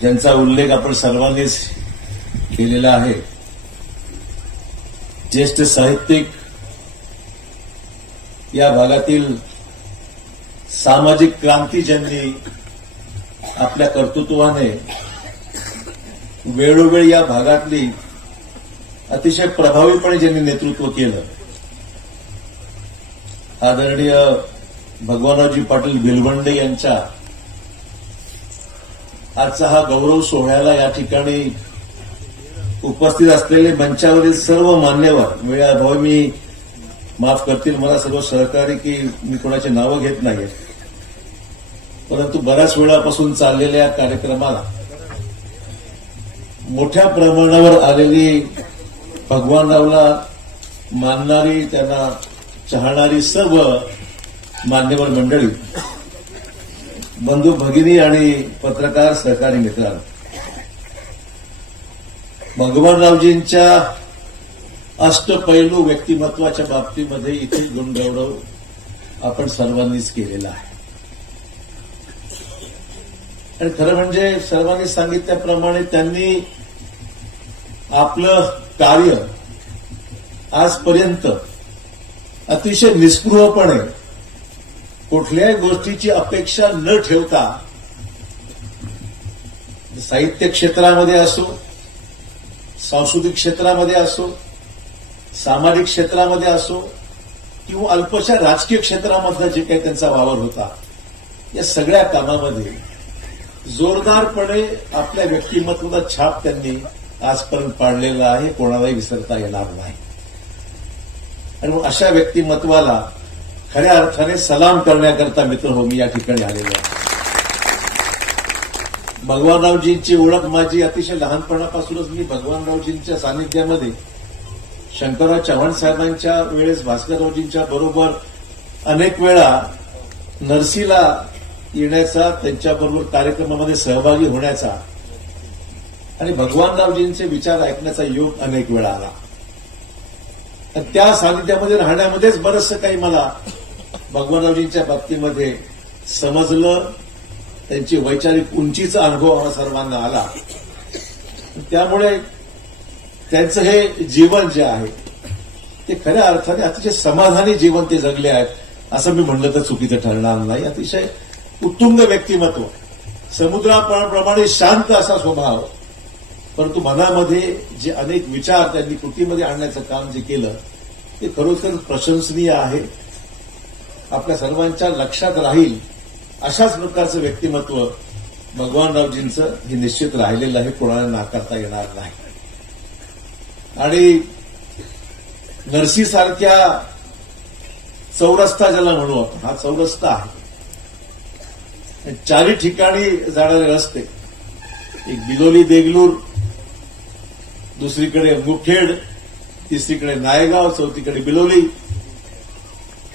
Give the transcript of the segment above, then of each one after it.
ज्यांचा उल्लेख आपण सर्वांनीच केलेला आहे, ज्येष्ठ साहित्यिक, या भागातील सामाजिक क्रांती ज्यांनी आपल्या कर्तृत्वाने वेळोवेळी या भागातली अतिशय प्रभावीपणे ज्यांनी नेतृत्व केलं, आदरणीय भगवानरावजी पाटील भिलवंडे यांच्या आजचा हा गौरव सोहळ्याला या ठिकाणी उपस्थित असलेले मंचावरील सर्व मान्यवर, वेळाभावी मी माफ करतील मला सर्व सहकारी की मी कोणाची नावं घेत नाही, परंतु बऱ्याच वेळापासून चाललेल्या कार्यक्रमाला मोठ्या प्रमाणावर आलेली, भगवानरावला मानणारी, त्यांना चाहणारी सर्व मान्यवर मंडळी, बंधू भगिनी आणि पत्रकार सहकारी मित्रांनो, भगवानरावजींच्या अष्टपैलू व्यक्तिमत्वाच्या बाबतीमध्ये इथे गुणगौरव आपण सर्वांनीच केलेला आहे. आणि खरं म्हणजे सर्वांनी सांगितल्याप्रमाणे त्यांनी आपलं कार्य आजपर्यंत अतिशय निस्पृहपणे कुठल्याही गोष्टीची अपेक्षा न ठेवता, साहित्य क्षेत्रामध्ये असो, सांस्कृतिक क्षेत्रामध्ये असो, सामाजिक क्षेत्रामध्ये असो किंवा अल्पशा राजकीय क्षेत्रामधला जे काही त्यांचा वावर होता, या सगळ्या कामामध्ये जोरदारपणे आपल्या व्यक्तिमत्वाचा छाप त्यांनी आजपर्यंत पाडलेला आहे, कोणालाही विसरता येणार नाही. आणि मग अशा व्यक्तिमत्वाला खऱ्या अर्थाने सलाम करण्याकरता मित्र हो मी या ठिकाणी आलेलो आहे. भगवानरावजींची ओळख माझी अतिशय लहानपणापासूनच, मी भगवानरावजींच्या सानिध्यामध्ये शंकरराव चव्हाण साहेबांच्या वेळेस भास्कररावजींच्या बरोबर अनेक वेळा नरसीला येण्याचा, त्यांच्याबरोबर कार्यक्रमामध्ये सहभागी होण्याचा आणि भगवानरावजींचे विचार ऐकण्याचा योग अनेक वेळा आला. त्या सानिध्यामध्ये राहण्यामध्येच बरंचसं काही मला भगवानरावजींच्या बाबतीमध्ये समजलं, त्यांची वैचारिक उंचीचा अनुभव आम्हाला सर्वांना आला. त्यामुळे त्यांचं हे जीवन जे आहे ते खऱ्या अर्थाने अतिशय समाधानी जीवन ते जगले आहेत, असं मी म्हणलं तर चुकीचं ठरणार नाही. अतिशय उत्तुंग व्यक्तिमत्व, समुद्राप्रमाणे शांत असा स्वभाव, परंतु मनामध्ये जे अनेक विचार त्यांनी कृतीमध्ये आणण्याचं काम जे केलं ते खरोखर प्रशंसनीय आहे. आपल्या सर्वांच्या लक्षात राहील अशाच प्रकारचं व्यक्तिमत्व भगवानरावजींचं हे निश्चित राहिलेलं आहे, कोणाला नाकारता येणार नाही. आणि नरसीसारख्या चौरस्ता ज्याला म्हणू आपण, हा चौरस्ता आहे, चारी ठिकाणी जाणारे रस्ते, एक बिलोली देगलूर, दुसरीकडे मुखेड, तिसरीकडे नायगाव, चौथीकडे बिलोली,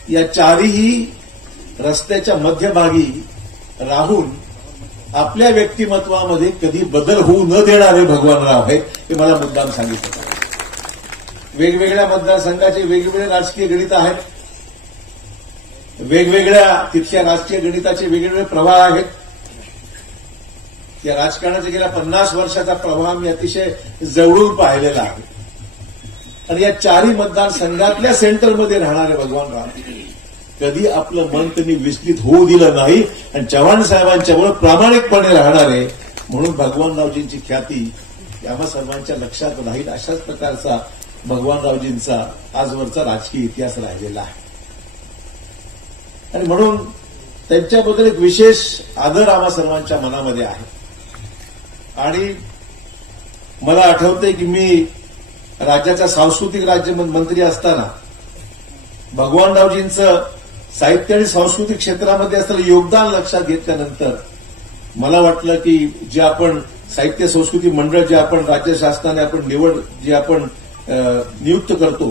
या चारीही रस्त्याच्या मध्यभागी राहून आपल्या व्यक्तिमत्वामध्ये कधी बदल होऊ न देणारे भगवानराव आहे, हे मला मुद्दाम सांगितलं. वेगवेगळ्या मतदारसंघाचे वेगवेगळे राजकीय गणित आहेत, वेगवेगळ्या तिथल्या राजकीय गणिताचे वेगवेगळे प्रवाह आहेत. या राजकारणाचा गेल्या 50 वर्षाचा प्रवाह मी अतिशय जवळून पाहिलेला आहे. आणि या चारही मतदारसंघातल्या सेंटरमध्ये राहणारे भगवानराव कधी आपलं मन त्यांनी विचलित होऊ दिलं नाही आणि चव्हाण साहेबांच्याबरोबर प्रामाणिकपणे राहणारे म्हणून भगवानरावजींची ख्याती आम्हा सर्वांच्या लक्षात राहील. अशाच प्रकारचा भगवानरावजींचा आजवरचा राजकीय इतिहास राहिलेला आहे. आणि म्हणून त्यांच्याबद्दल एक विशेष आदर आम्हा सर्वांच्या मनामध्ये आहे. आणि मला आठवतंय की मी राज्याचा सांस्कृतिक राज्यमंत्री असताना भगवानरावजींचं साहित्य आणि सांस्कृतिक क्षेत्रामध्ये असलेलं योगदान लक्षात घेतल्यानंतर मला वाटलं की जे आपण साहित्य संस्कृती मंडळ जे आपण राज्य शासनाने आपण निवड जे आपण नियुक्त करतो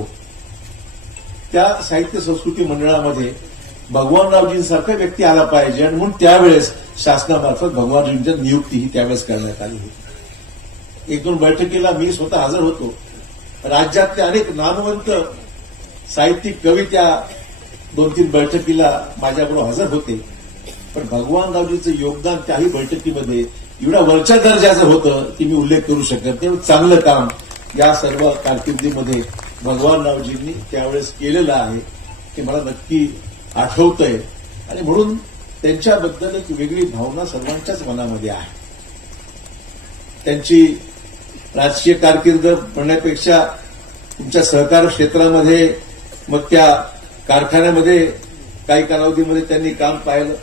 त्या साहित्य संस्कृती मंडळामध्ये भगवानरावजींसारखा व्यक्ती आला पाहिजे आणि म्हणून त्यावेळेस शासनामार्फत भगवानरावजींच्या नियुक्तीही त्यावेळेस करण्यात आली होती. 1-2 बैठकीला मी स्वतः हजर होतो. राज्यातले अनेक नामवंत साहित्यिक कवी त्या 2-3 बैठकीला माझ्याबरोबर हजर होते. पण भगवानरावजींचं योगदान त्याही बैठकीमध्ये एवढा वरच्या दर्जाचं होतं की मी उल्लेख करू शकत तेवढं चांगलं काम या सर्व कारकिर्दीमध्ये भगवानरावजींनी त्यावेळेस केलेलं आहे ते मला नक्की आठवतंय आणि म्हणून त्यांच्याबद्दल एक वेगळी भावना सर्वांच्याच मनामध्ये आहे. त्यांची राजकीय कारकीर्द म्हणण्यापेक्षा तुमच्या सहकार क्षेत्रामध्ये मग त्या कारखान्यामध्ये काही कालावधीमध्ये त्यांनी काम पाहिलं.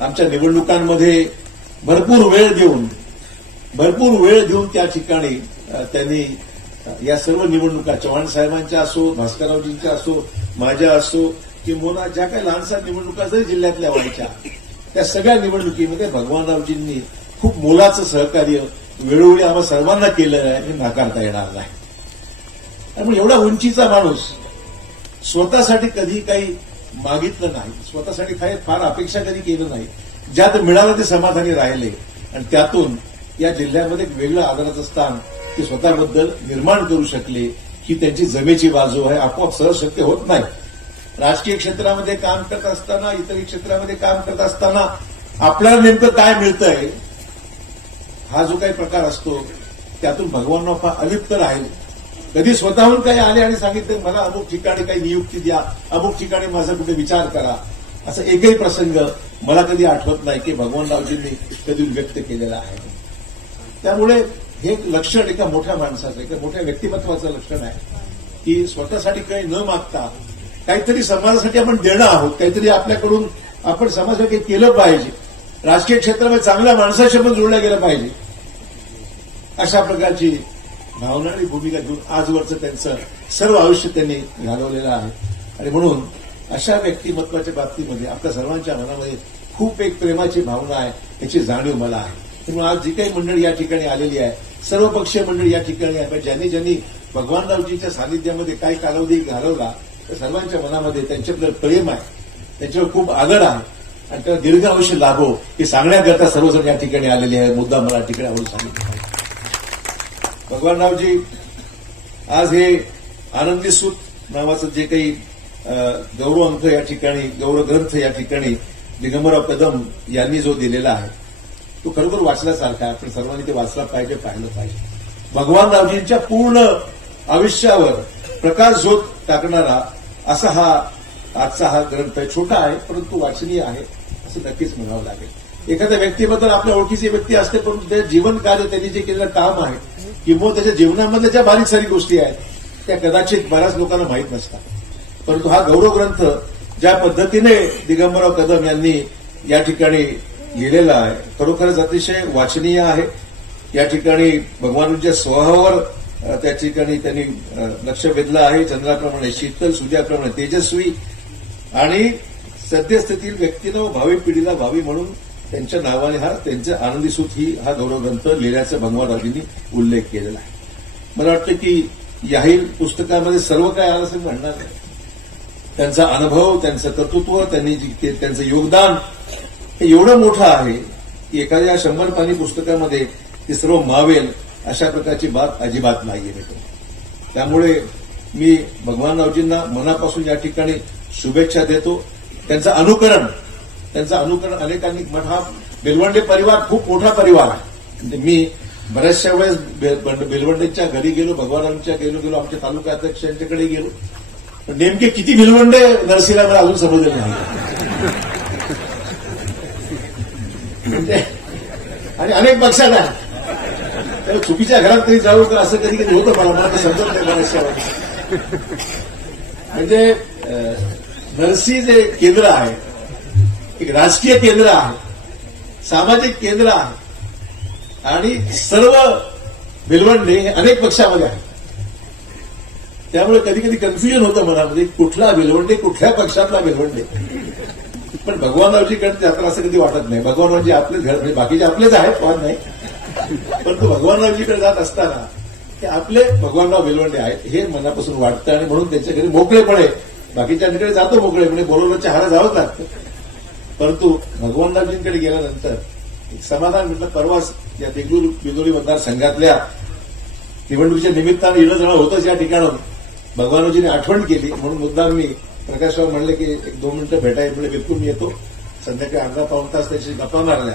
आमच्या निवडणुकांमध्ये भरपूर वेळ देऊन त्या ठिकाणी त्यांनी या सर्व निवडणुका चव्हाण साहेबांच्या असो, भास्कररावजींच्या असो, माझ्या असो किंवा ज्या काही लहानशा निवडणुका जरी जिल्ह्यातल्या व्हायच्या त्या सगळ्या निवडणुकीमध्ये भगवानरावजींनी खूप मोलाचं सहकार्य वेळोवेळी आम्हा सर्वांना केलं आहे हे नाकारता येणार नाही. त्यामुळे एवढा उंचीचा माणूस स्वतःसाठी कधी काही मागितलं नाही, स्वतःसाठी काही फार अपेक्षा कधी केलं नाही. ज्यात मिळालं ते समाधानी राहिले आणि त्यातून या जिल्ह्यामध्ये एक वेगळं आदराचं स्थान ते स्वतःबद्दल निर्माण करू शकले ही त्यांची जमेची बाजू आहे. आपोआप सहज शक्य होत नाही. राजकीय क्षेत्रामध्ये काम करत असताना, इतर क्षेत्रामध्ये काम करत असताना आपल्याला नेमकं काय मिळतंय हा जो काही प्रकार असतो त्यातून भगवानराव फार अलिप्त राहिले. कधी स्वतःहून काही आले आणि सांगितले मला अमुक ठिकाणी काही नियुक्ती द्या, अमुक ठिकाणी माझा कुठे विचार करा, असा एकही प्रसंग मला कधी आठवत नाही की भगवानरावजींनी कधी व्यक्त केलेला आहे. त्यामुळे हे एक लक्षण एका मोठ्या माणसाचं, एका मोठ्या व्यक्तिमत्वाचं लक्षण आहे की स्वतःसाठी काही न मागता काहीतरी समाजासाठी आपण देणं आहोत, काहीतरी आपल्याकडून आपण समाजासाठी केलं पाहिजे, राजकीय क्षेत्रामध्ये चांगल्या माणसाशी पण जोडल्या गेलं पाहिजे अशा प्रकारची भावना आणि भूमिका घेऊन आजवरचं त्यांचं सर्व आयुष्य त्यांनी घालवलेलं आहे. आणि म्हणून अशा व्यक्तिमत्वाच्या बाबतीमध्ये आपल्या सर्वांच्या मनामध्ये खूप एक प्रेमाची भावना आहे याची जाणीव मला आहे. त्यामुळे आज जी काही मंडळी या ठिकाणी आलेली आहे, सर्व पक्षीय मंडळी या ठिकाणी आहे, ज्यांनी ज्यांनी भगवानरावजींच्या सानिध्यामध्ये काही कालावधी घालवला त्या सर्वांच्या मनामध्ये त्यांच्याबद्दल प्रेम आहे, त्यांच्यावर खूप आदर आहे आणि त्याला दीर्घ आयुष्य लाभो हे सांगण्याकरता सर्वजण या ठिकाणी आलेले आहे. मुद्दा मला ठिकाणी आवडून सांगितलं. भगवानरावजी आज हे आनंदी सूत नावाचं जे काही गौरव अंक या ठिकाणी, गौरव ग्रंथ या ठिकाणी दिगंबरराव कदम यांनी जो दिलेला आहे तो खरोखर वाचण्यासारखा आहे. आपण सर्वांनी ते वाचला पाहिजे, पाहिलं पाहिजे. भगवानरावजींच्या पूर्ण आयुष्यावर प्रकाशझोत टाकणारा असा आजचा हा ग्रंथ आहे. छोटा आहे परंतु वाचनीय आहे असं नक्कीच म्हणावं लागेल. एखाद्या व्यक्तीबद्दल आपल्या ओळखीची व्यक्ती असते परंतु त्याचं जीवन कार्य त्यांनी जे केलेलं काम आहे किंवा त्याच्या जीवनामधल्या ज्या बारीक सारी गोष्टी आहेत त्या कदाचित बऱ्याच लोकांना माहीत नसतात. परंतु हा गौरव ग्रंथ ज्या पद्धतीने दिगंबरराव कदम यांनी या ठिकाणी लिहिलेला आहे खरोखरच अतिशय वाचनीय आहे. या ठिकाणी भगवानच्या स्वभावावर त्या ठिकाणी त्यांनी लक्ष वेधलं आहे. चंद्राप्रमाणे शीतल, सूर्याप्रमाणे तेजस्वी आणि सद्यस्थितीतील व्यक्तीनं भावी पिढीला भावी म्हणून त्यांच्या नावाने हा त्यांचं आनंदी सूत ही हा गौरव ग्रंथ लिहिण्याचा भगवानरावजींनी उल्लेख केलेला आहे. मला वाटतं की याही पुस्तकामध्ये सर्व काय आलं असं म्हणणार नाही. त्यांचा अनुभव, त्यांचं कर्तृत्व, त्यांनी त्यांचं योगदान हे एवढं मोठं आहे की एखाद्या 100 पानी पुस्तकामध्ये ते सर्व मावेल अशा प्रकारची बात अजिबात नाहीये मित्र. त्यामुळे मी भगवानरावजींना मनापासून या ठिकाणी शुभेच्छा देतो. त्यांचं अनुकरण अनेकांनी मोठा बेलवंडे परिवार खूप मोठा परिवार आहे. म्हणजे मी बऱ्याचशा वेळेस बेलवंडेच्या घरी गेलो, भगवानरावच्या गेलो, आमच्या तालुका अध्यक्षांच्याकडे गेलो, पण नेमके किती बेलवंडे नरसीला मला अजून समजले नाही. म्हणजे आणि अनेक पक्षात आहे तर चुकीच्या घरात कधी जाऊ का असं कधी कधी होतं. मला समजत नाही बऱ्याचशा वेळेस. म्हणजे नरसी जे केंद्र आहे एक राजकीय केंद्र आहे, सामाजिक केंद्र आहे आणि सर्व बेलवंडे हे अनेक पक्षामध्ये आहेत. त्यामुळे कधी कधी कन्फ्युजन होतं मनामध्ये कुठला बेलवंडे, कुठल्या पक्षातला बेलवंडे. पण भगवानरावजीकडे जाताना असं कधी वाटत नाही. भगवानरावजी आपलेच घर, म्हणजे बाकीचे आपलेच आहेत वाद नाही, परंतु भगवानरावजीकडे जात असताना ते आपले भगवानराव बेलवंडे आहेत हे मनापासून वाटतं आणि म्हणून त्यांच्या घरी मोकळेपणे बाकीच्यांकडे जातो मोकळेपणे, बोलवलं चहाला जावंच लागतं. परंतु भगवानरावजींकडे गेल्यानंतर एक समाधान म्हटलं. परवाच या देगलूर बिदोली मतदारसंघातल्या निवडणुकीच्या निमित्तानं येणं जाणं होतंच या ठिकाणून भगवानरावजींनी आठवण केली म्हणून मुद्दाम मी प्रकाशराव म्हणले की 1-2 मिनिटं भेटायला म्हणजे बिलकुल मी येतो. संध्याकाळी अर्धा पाऊण तास त्याची गप्पा मारल्या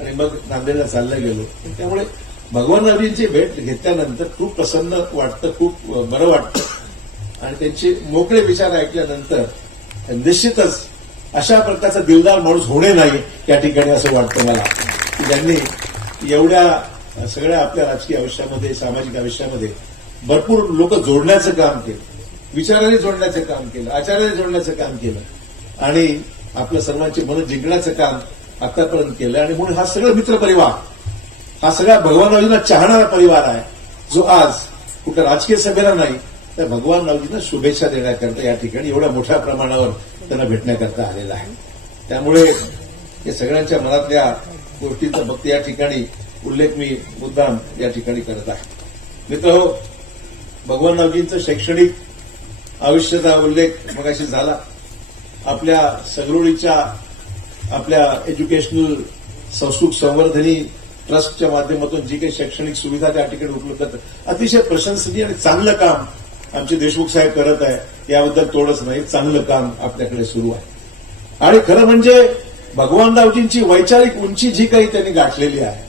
आणि मग नांदेडला चाललं गेलो. त्यामुळे भगवानरावजींची भेट घेतल्यानंतर खूप प्रसन्न वाटतं, खूप बरं वाटतं आणि त्यांचे मोकळे विचार ऐकल्यानंतर निश्चितच अशा प्रकारचा दिलदार माणूस होणे नाही या ठिकाणी असं वाटतं मला, की ज्यांनी एवढ्या सगळ्या आपल्या राजकीय आयुष्यामध्ये, सामाजिक आयुष्यामध्ये भरपूर लोक जोडण्याचं काम केलं, विचाराने जोडण्याचं काम केलं, आचाराने जोडण्याचं काम केलं आणि आपल्या सर्वांची मनं जिंकण्याचं काम आतापर्यंत केलं. आणि म्हणून हा सगळा मित्रपरिवार, हा सगळा भगवानरावजींना चाहणारा परिवार आहे, जो आज कुठं राजकीय सभेला नाही तर भगवानरावजींना शुभेच्छा देण्याकरता या ठिकाणी एवढ्या मोठ्या प्रमाणावर त्यांना भेटण्याकरता आलेला आहे. त्यामुळे या सगळ्यांच्या मनातल्या गोष्टींचा फक्त या ठिकाणी उल्लेख मी मुद्दाम या ठिकाणी करत आहे. मित्र, भगवानरावजींचं शैक्षणिक आयुष्याचा उल्लेख मगाशी झाला. आपल्या सगरोळीच्या आपल्या एज्युकेशनल संस्कृत संवर्धनी ट्रस्टच्या माध्यमातून जी काही शैक्षणिक सुविधा त्या ठिकाणी उपलब्ध आहेत, अतिशय प्रशंसनीय आणि चांगलं काम आमचे देशमुख साहेब करत आहे. याबद्दल तोडच नाही, चांगलं काम आपल्याकडे सुरू आहे. आणि खरं म्हणजे भगवानरावजींची वैचारिक उंची जी काही त्यांनी गाठलेली आहे,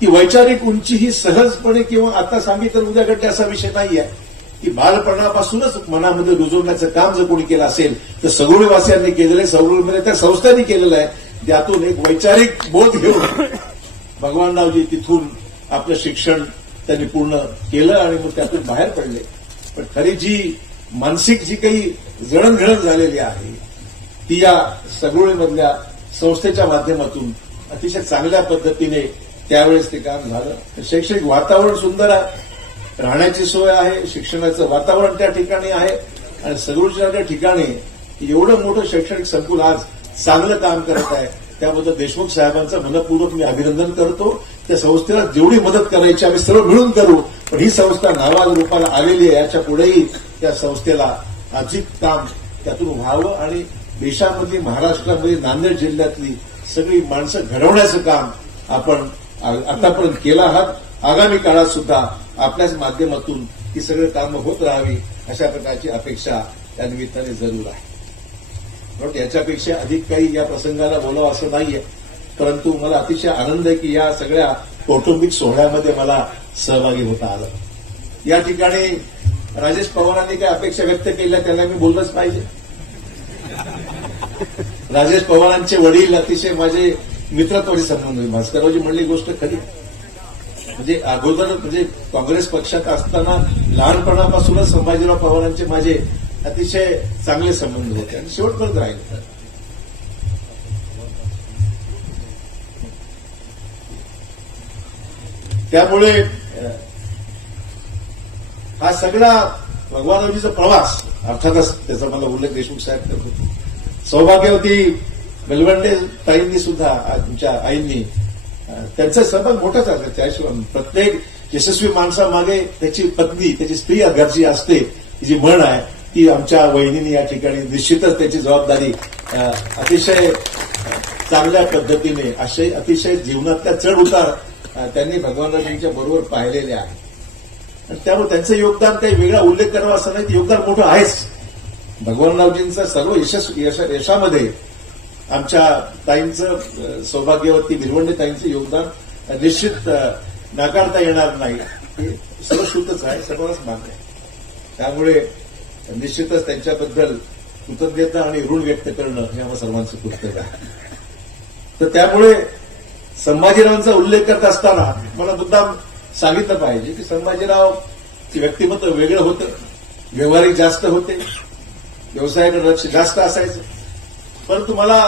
ती वैचारिक उंची ही सहजपणे किंवा आता सांगितलं उद्या घडते असा विषय नाही आहे, की बालपणापासूनच मनामध्ये रुजवण्याचं काम जर कोणी केलं असेल तर सगोळीवासियांनी केलेलं आहे, सगोळीमध्ये त्या संस्थांनी केलेलं आहे. त्यातून एक वैचारिक बोध घेऊन भगवानरावजी तिथून आपलं शिक्षण त्यांनी पूर्ण केलं आणि मग त्यातून बाहेर पडले. पण खरी जी मानसिक जी काही जळणघळण झालेली आहे ती या सगोळीमधल्या संस्थेच्या माध्यमातून अतिशय चांगल्या पद्धतीने त्यावेळेस ते काम झालं. शैक्षणिक वातावरण सुंदर आहे, राहण्याची सोय आहे, शिक्षणाचं वातावरण त्या ठिकाणी आहे आणि सगळ्या ठिकाणी एवढं मोठं शैक्षणिक संकुल आज चांगलं काम करत आहे. त्याबद्दल देशमुख साहेबांचं मनपूर्वक मी अभिनंदन करतो. त्या संस्थेला जेवढी मदत करायची आम्ही सर्व मिळून करू, पण ही संस्था नावाज रूपाला आलेली आहे. याच्या पुढेही त्या संस्थेला अधिक काम त्यातून व्हावं आणि देशामधली, महाराष्ट्रामध्ये, नांदेड जिल्ह्यातली सगळी माणसं घडवण्याचं काम आपण आतापर्यंत केलं आहात. आगामी काळात सुद्धा आपल्याच माध्यमातून ही सगळी कामं होत राहावी अशा प्रकारची अपेक्षा त्या निमित्ताने जरूर आहे. याच्यापेक्षा अधिक काही या प्रसंगाला बोलावं असं नाहीये, परंतु मला अतिशय आनंद आहे की या सगळ्या कौटुंबिक सोहळ्यामध्ये मला सहभागी होता आलं. या ठिकाणी राजेश पवारांनी काही अपेक्षा व्यक्त केल्या त्यांना मी बोललंच पाहिजे. राजेश पवारांचे वडील अतिशय माझे मित्रत्वाचे संबंध. भास्कररावजी म्हणली गोष्ट खरी, म्हणजे अगोदर म्हणजे काँग्रेस पक्षात असताना लहानपणापासूनच संभाजीराव पवारांचे माझे अतिशय चांगले संबंध होते आणि शेवटपर्यंत राहिले. त्यामुळे हा सगळा भगवानरावजीचा प्रवास, अर्थातच त्याचा मला उल्लेख देशमुख साहेब करत होते. सौभाग्यवती बेलवंडे ताईंनी सुद्धा, तुमच्या आईंनी, त्यांचा सहभाग मोठाच आहे. त्याशिवाय प्रत्येक यशस्वी माणसामागे त्याची पत्नी, त्याची स्त्री घरची असते, जी म्हण आहे ती आमच्या वहिनींनी या ठिकाणी निश्चितच त्याची जबाबदारी अतिशय चांगल्या पद्धतीने, अतिशय जीवनातल्या चढ उतार त्यांनी भगवानरावजींच्या बरोबर पाहिलेले आहे. आणि त्यामुळे त्यांचं योगदान काही वेगळा उल्लेख करावा असं नाही, योगदान मोठं आहेच. भगवानरावजींचं सर्व यशामध्ये आमच्या ताईंचं, सौभाग्यवती भिरवंडे ताईंचं योगदान निश्चित नाकारता येणार नाही. हे सर्वश्रुतच आहे, सर्वांनाच मान्य आहे. त्यामुळे निश्चितच त्यांच्याबद्दल कृतज्ञता आणि ऋण व्यक्त करणं हे आम्हा सर्वांचं कर्तव्य आहे. तर त्यामुळे संभाजीरावांचा उल्लेख करत असताना मला मुद्दाम सांगितलं पाहिजे की संभाजीरावचं व्यक्तिमत्व वेगळं होतं, व्यवहारिक जास्त होते, व्यवसायाकडे लक्ष जास्त असायचं. परंतु मला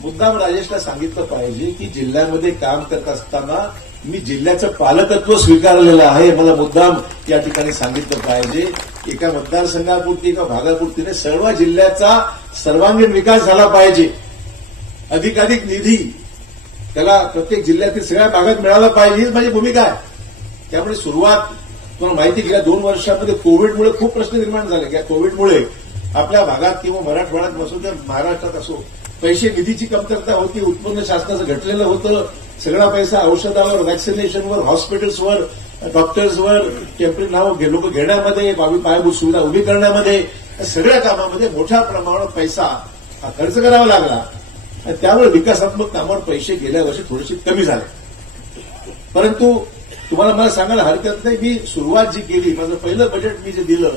मुद्दाम राजेशला सांगितलं पाहिजे की जिल्ह्यामध्ये काम करत असताना मी जिल्ह्याचं पालकत्व स्वीकारलेलं आहे. मला मुद्दाम या ठिकाणी सांगितलं पाहिजे. एका मतदारसंघापुरती, एका भागापुरतीने सर्व जिल्ह्याचा सर्वांगीण विकास झाला पाहिजे. अधिकाधिक निधी त्याला प्रत्येक जिल्ह्यातील सगळ्या भागात मिळाला पाहिजे, हीच माझी भूमिका आहे. त्यामुळे सुरुवात तुम्हाला माहिती गेल्या 2 वर्षांमध्ये कोविडमुळे खूप प्रश्न निर्माण झाले. या कोविडमुळे आपल्या भागात किंवा मराठवाड्यात नसो तर महाराष्ट्रात असो पैसे, निधीची कमतरता होती. उत्पन्न शासनाचं घटलेलं होतं. सगळा पैसा औषधावर, व्हॅक्सिनेशनवर, हॉस्पिटल्सवर, डॉक्टर्सवर, टेम्पररी नावं लोक घेण्यामध्ये, पायाभूत सुविधा उभी करण्यामध्ये, सगळ्या कामामध्ये मोठ्या प्रमाणात पैसा हा खर्च करावा लागला. आणि त्यामुळे विकासात्मक कामावर पैसे गेल्या वर्षी थोडेसे कमी झाले. परंतु तुम्हाला मला सांगायला हरकत नाही, मी सुरुवात जी केली, माझं पहिलं बजेट मी जे दिलं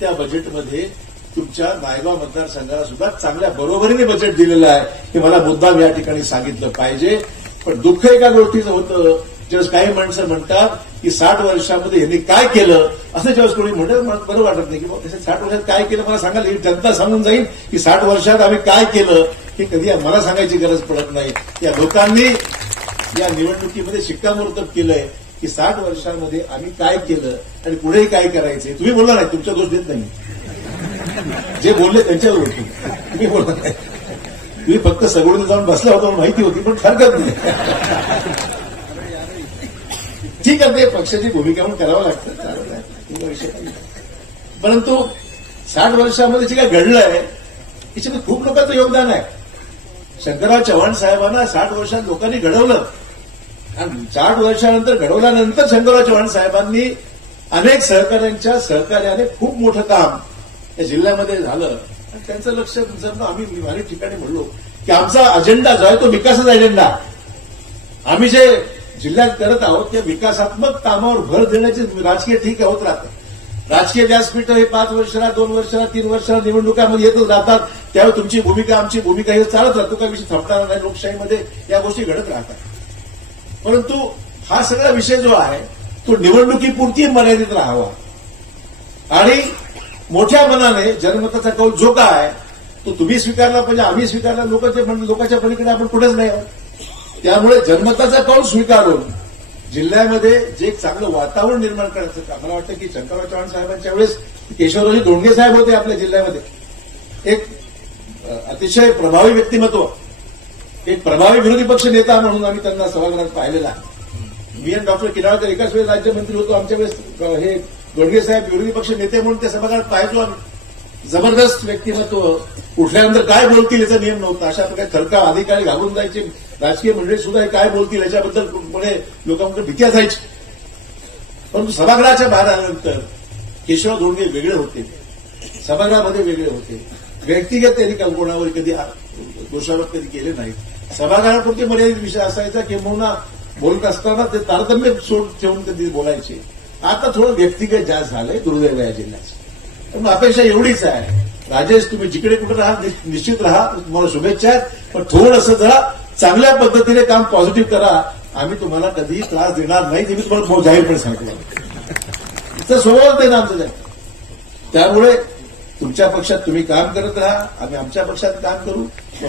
त्या बजेटमध्ये तुमच्या नायगाव मतदारसंघाला सुद्धा चांगल्या बरोबरीने बजेट दिलेलं आहे, हे मला मुद्दाम या ठिकाणी सांगितलं पाहिजे. पण दुःख एका गोष्टीचं होतं, ज्यावेळेस काही माणसं म्हणतात की 60 वर्षामध्ये यांनी काय केलं, असं ज्यावेळेस कोणी म्हणतं मला बरं वाटत नाही की 60 वर्षात काय केलं मला सांगायला, ही जनता सांगून जाईल की 60 वर्षात आम्ही काय केलं, हे कधी मला सांगायची गरज पडत नाही. या लोकांनी या निवडणुकीमध्ये शिक्कामोर्तब केलंय की 60 वर्षांमध्ये आम्ही काय केलं आणि पुढेही काय करायचंय. तुम्ही बोलला नाही, तुमचा दोष देत नाही, जे बोलले त्यांच्यावर होते, तुम्ही बोलला नाही. तुम्ही फक्त सगळून जाऊन बसला होता माहिती होती, पण हरकत नाही. ठीक आहे, ते पक्षाची भूमिका म्हणून करावं लागतं, विषय नाही. परंतु 60 वर्षामध्ये जे काय घडलंय त्याच्यामध्ये खूप लोकांचं योगदान आहे. शंकरराव चव्हाण साहेबांना 60 वर्षात लोकांनी घडवलं आणि 60 वर्षानंतर घडवल्यानंतर शंकरराव चव्हाण साहेबांनी अनेक सहकाऱ्यांच्या सहकार्याने खूप मोठं काम या जिल्ह्यामध्ये झालं. आणि त्यांचं लक्ष आम्ही अनेक ठिकाणी म्हणलो की आमचा अजेंडा जो आहे तो विकासाचा अजेंडा. आम्ही जे जिल्ह्यात करत आहोत त्या विकासात्मक कामावर भर देण्याचे राजकीय ठीक होत राहतं. राजकीय व्यासपीठ हे 5 वर्षाला 2 वर्षाला 3 वर्षाला निवडणुकामध्ये येतच राहतात. त्यावेळी तुमची भूमिका आमची भूमिका हे चालत राहतो, काही विषय थांबणार नाही. लोकशाहीमध्ये या गोष्टी घडत राहतात. परंतु हा सगळा विषय जो आहे तो निवडणुकीपुरती मर्यादित राहावा आणि मोठ्या मनाने जनमताचा कौल जो काय तो तुम्ही स्वीकारला पाहिजे, आम्ही स्वीकारला, लोकांच्या पलीकडे आपण कुठेच नाही आहोत. त्यामुळे जनमताचा कौल स्वीकारून जिल्ह्यामध्ये जे एक चांगलं वातावरण निर्माण करायचं काम, मला वाटतं की शंकरराव चव्हाण साहेबांच्या वेळेस केशवरावजी धोंडगे साहेब होते आपल्या जिल्ह्यामध्ये, एक अतिशय प्रभावी व्यक्तिमत्व, एक प्रभावी विरोधी पक्ष नेता म्हणून आम्ही त्यांना सभागृहात पाहिलेला आहे. मी आणि डॉक्टर किनाळकर एकाच वेळेस राज्यमंत्री होतो. आमच्या वेळेस हे धोंडगे साहेब विरोधी पक्ष नेते म्हणून त्या सभागृहात पाहायचो आम्ही. जबरदस्त व्यक्तिमत्व, उठल्यानंतर काय बोलतील याचा नियम नव्हता. अशा प्रकारे थरका अधिकारी घालून जायचे. राजकीय मंडळी सुद्धा हे काय बोलतील याच्याबद्दल पुढे लोकांकडे भीती असायची. परंतु सभागृहाच्या बाहेर आल्यानंतर केशवराव धोंडगे वेगळे होते, सभागृहामध्ये वेगळे होते. व्यक्तिगत त्यांनी कोणावर कधी दोषारोप कधी केले नाहीत. सभागृहापुरते मर्यादित विषय असायचा, किंबहुना बोलत असताना ते तारतम्य सोड ठेवून कधी बोलायचे. आता थोडं व्यक्तिगत जास्त झालंय, दुर्दैव या जिल्ह्याचं. पण अपेक्षा एवढीच आहे, राजेश तुम्ही जिकडे कुठे राहा निश्चित राहा, तुम्हाला शुभेच्छा आहेत, पण थोडंसं जरा चांगल्या पद्धतीने काम पॉझिटिव्ह करा. आम्ही तुम्हाला कधीही त्रास देणार नाही, ते मी तुम्हाला जाहीरपणे सांगतो. तर स्वभावच नाही ना आमचं जाईल. त्यामुळे तुमच्या पक्षात तुम्ही काम करत राहा, आम्ही आमच्या पक्षात काम करू.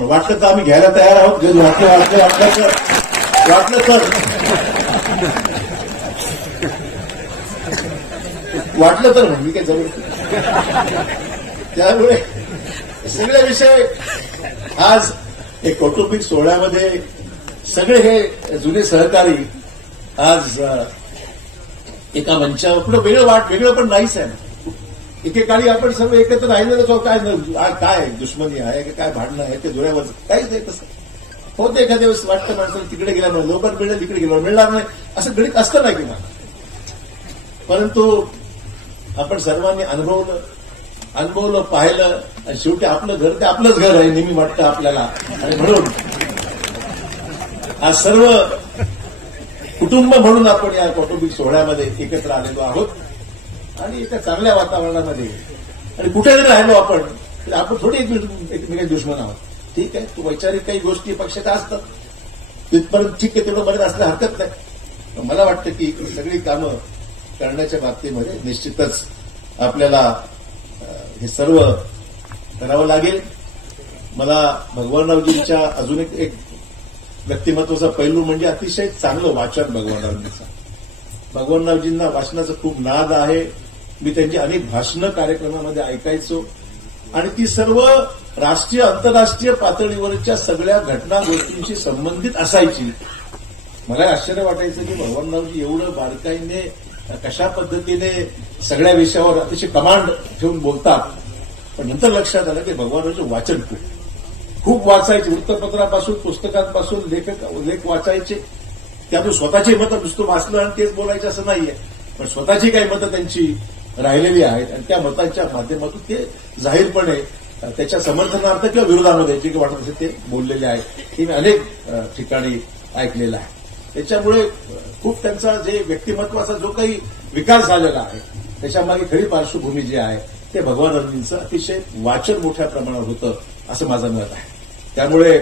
वाटलं तर आम्ही घ्यायला तयार आहोत, जर वाटलं तर मी काय जवळ. त्यामुळे सगळे विषय आज एक कौटुंबिक सोहळ्यामध्ये सगळे हे जुने सहकारी आज एका मंचावर पुढे वेगळं पण नाहीच आहे. एकेकाळी आपण सर्व एकत्र राहिलेलो तो काय दुश्मनी आहे, काय भांडणं आहे, ते धुळ्यावर काहीच नाही. तसं होतं एखाद्या वेळेस वाटतं माणसाला तिकडे गेला नाही, लोकांना मिळेल तिकडे गेलो मिळणार नाही, असं गणित असतं नाही किंवा. परंतु आपण सर्वांनी अनुभवलं पाहिलं आणि शेवटी आपलं घर ते आपलंच घर आहे नेहमी वाटतं आपल्याला. आणि म्हणून आज सर्व कुटुंब म्हणून आपण या कौटुंबिक सोहळ्यामध्ये एकत्र आलेलो आहोत आणि एका चांगल्या वातावरणामध्ये. आणि कुठे जरी राहिलो आपण आपण थोडी एकमेकांचे दुश्मन आहोत. ठीक आहे, तो वैचारिक काही गोष्टी पक्षाच्या असतात, तिथपर्यंत ठीक आहे, तेवढं बरेच असल्या हरकत नाही. मला वाटतं की सगळी कामं करण्याच्या बाबतीमध्ये निश्चितच आपल्याला हे सर्व करावं लागेल. मला भगवानरावजींच्या अजून एक व्यक्तिमत्वाचा पैलू म्हणजे अतिशय चांगलं वाचन भगवानरावजींचं. भगवानरावजींना वाचनाचा खूप नाद आहे. मी त्यांची अनेक भाषणं कार्यक्रमामध्ये ऐकायचो आणि ती सर्व राष्ट्रीय आंतरराष्ट्रीय पातळीवरच्या सगळ्या घटना गोष्टींशी संबंधित असायची. मला आश्चर्य वाटायचं की भगवानरावजी एवढं बारकाईने कशा पद्धतीने सगळ्या विषयावर अतिशय कमांड ठेवून बोलतात. पण नंतर लक्षात आलं की भगवानरावचं वाचन खूप वाचायचे. वृत्तपत्रापासून पुस्तकांपासून लेख वाचायचे. त्यातून स्वतःची मतं नुसतं वाचलं आणि तेच बोलायचं असं नाहीये, पण स्वतःची काही मतं त्यांची राहिलेली आहेत आणि त्या मतांच्या माध्यमातून ते जाहीरपणे त्याच्या समर्थनार्थ किंवा विरोधामध्ये जे काही वाटत असेल ते बोललेले आहे हे मी अनेक ठिकाणी ऐकलेलं आहे. त्याच्यामुळे खूप त्यांचा जे व्यक्तिमत्वाचा जो काही विकास झालेला आहे त्याच्यामागे खरी पार्श्वभूमी जी आहे ते भगवान रावजींचं अतिशय वाचन मोठ्या प्रमाणावर होतं असं माझं मत आहे. त्यामुळे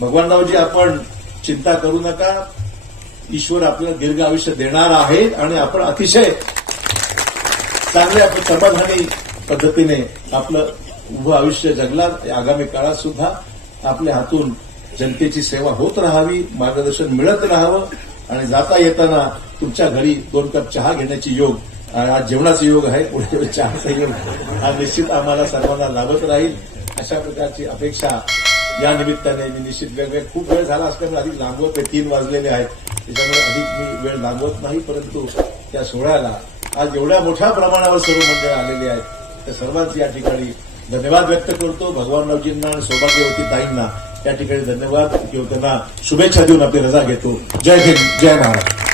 भगवान रावजी आपण चिंता करू नका, ईश्वर आपल्याला दीर्घ आयुष्य देणार आहे आणि आपण अतिशय चांगल्या समाधानी पद्धतीने आपलं उभं आयुष्य जगलात. आगामी काळात सुद्धा आपल्या हातून जनतेची सेवा होत राहावी, मार्गदर्शन मिळत राहावं आणि जाता येताना तुमच्या घरी 2 कप चहा घेण्याची योग, आज जेवणाचा योग आहे, पुढे चहाचा योग हा निश्चित आम्हाला सर्वांना लाभत राहील अशा प्रकारची अपेक्षा या निमित्ताने मी निश्चित वेगवेगळे खूप वेळ झाला असल्यामुळे अधिक लांबवत 3 वाजलेले आहेत त्याच्यामुळे अधिक मी वेळ लांबवत नाही. परंतु त्या सोहळ्याला आज एवढ्या मोठ्या प्रमाणावर सर्व मंडळ आलेली आहेत त्या सर्वांचे या ठिकाणी धन्यवाद व्यक्त करतो. भगवानरावजींना आणि सौभाग्यवती ताईंना या ठिकाणी धन्यवाद किंवा त्यांना शुभेच्छा देऊन आपली रजा घेतो. जय हिंद, जय महाराष्ट्र.